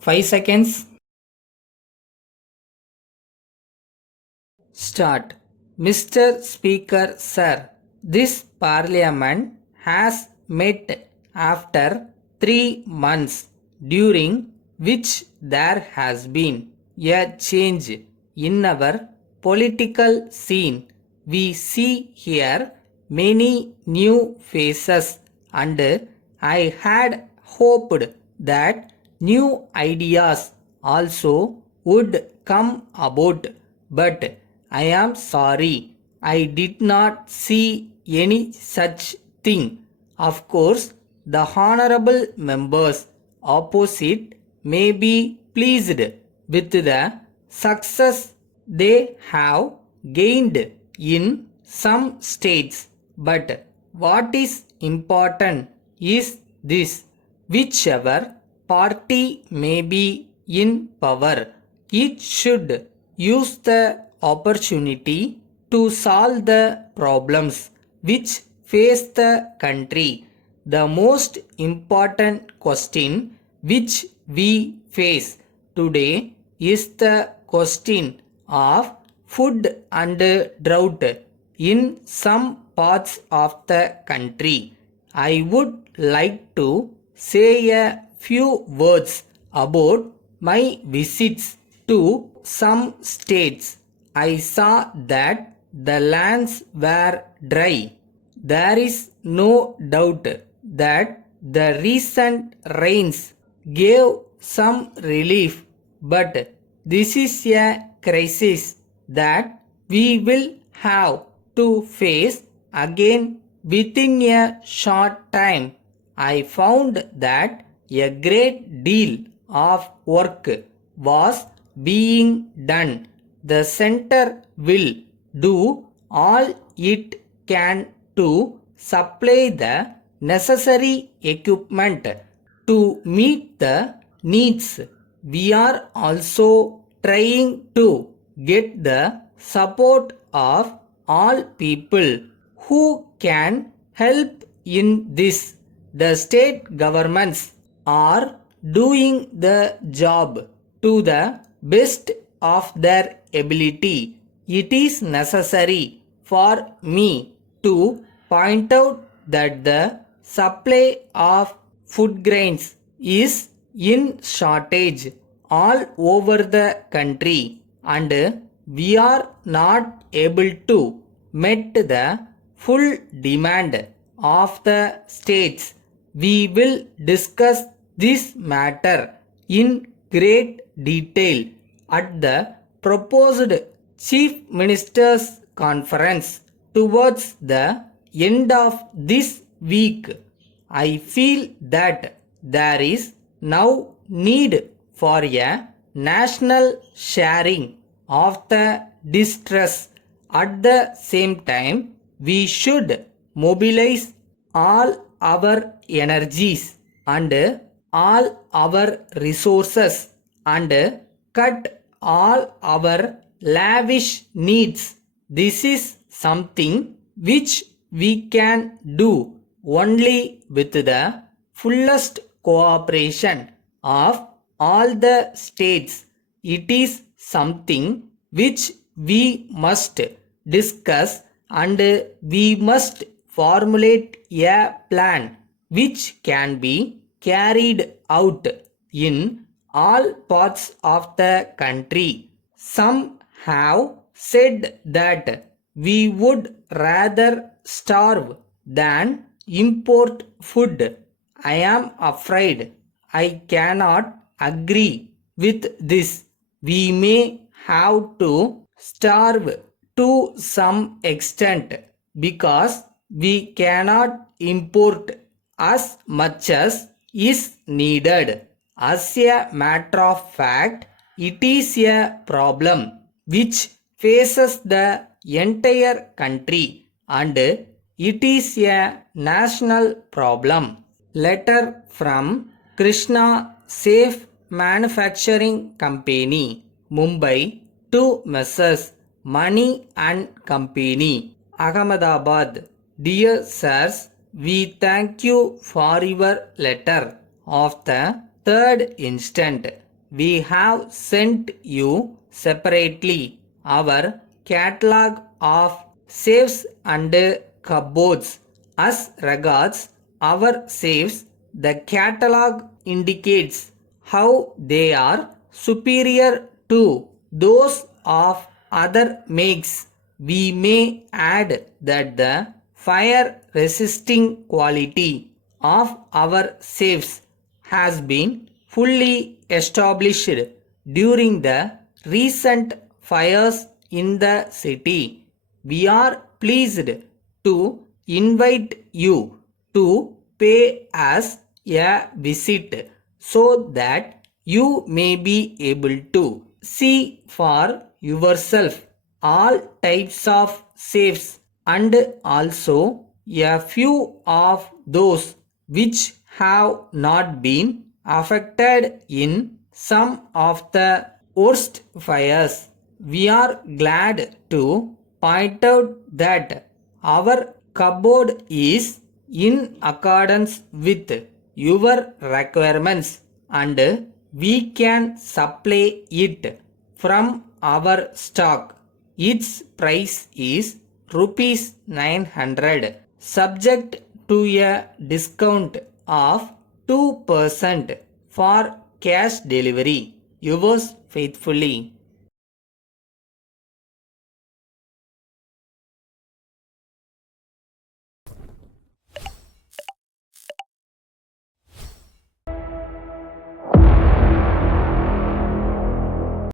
5 seconds. Start. Mr. Speaker, sir, this parliament has met after 3 months, during which there has been a change in our political scene. We see here many new faces, and I had hoped that new ideas also would come about, but I am sorry I did not see any such thing. Of course, the honorable members opposite may be pleased with the success they have gained in some states, but what is important is this: whichever party may be in power, it should use the opportunity to solve the problems which face the country. The most important question which we face today is the question of food and drought in some parts of the country. I would like to say a few words about my visits to some states. I saw that the lands were dry. There is no doubt that the recent rains gave some relief, but this is a crisis that we will have to face again within a short time. I found that a great deal of work was being done. The center will do all it can to supply the necessary equipment to meet the needs. We are also trying to get the support of all people who can help in this. The state governments are doing the job to the best of their ability. It is necessary for me to point out that the supply of food grains is in shortage all over the country, and we are not able to meet the full demand of the states. We will discuss this matter in great detail at the proposed Chief Ministers Conference towards the end of this week. I feel that there is now need for a national sharing of the distress. At the same time, we should mobilize all our energies and all our resources and cut all our lavish needs. This is something which we can do only with the fullest cooperation of all the states. It is something which we must discuss, and we must formulate a plan which can be carried out in all parts of the country. Some have said that we would rather starve than import food. I am afraid I cannot agree with this. We may have to starve to some extent because we cannot import as much as is needed. As a matter of fact, it is a problem which faces the entire country, and it is a national problem. Letter from Krishna Safe Manufacturing Company, Mumbai, to Messrs. Money and Company, Ahmedabad. Dear sirs, we thank you for your letter of the 3rd instant. we have sent you separately our catalog of safes and cupboards. As regards our safes, the catalog indicates how they are superior to those of other makes. We may add that the fire resisting quality of our safes has been fully established during the recent fires in the city. We are pleased to invite you to pay us a visit so that you may be able to see for yourself all types of safes and also a few of those which have not been affected in some of the worst fires. We are glad to point out that our cupboard is in accordance with your requirements and we can supply it from our stock. Its price is rupees 900 subject to a discount of 2% for cash delivery. Yours faithfully.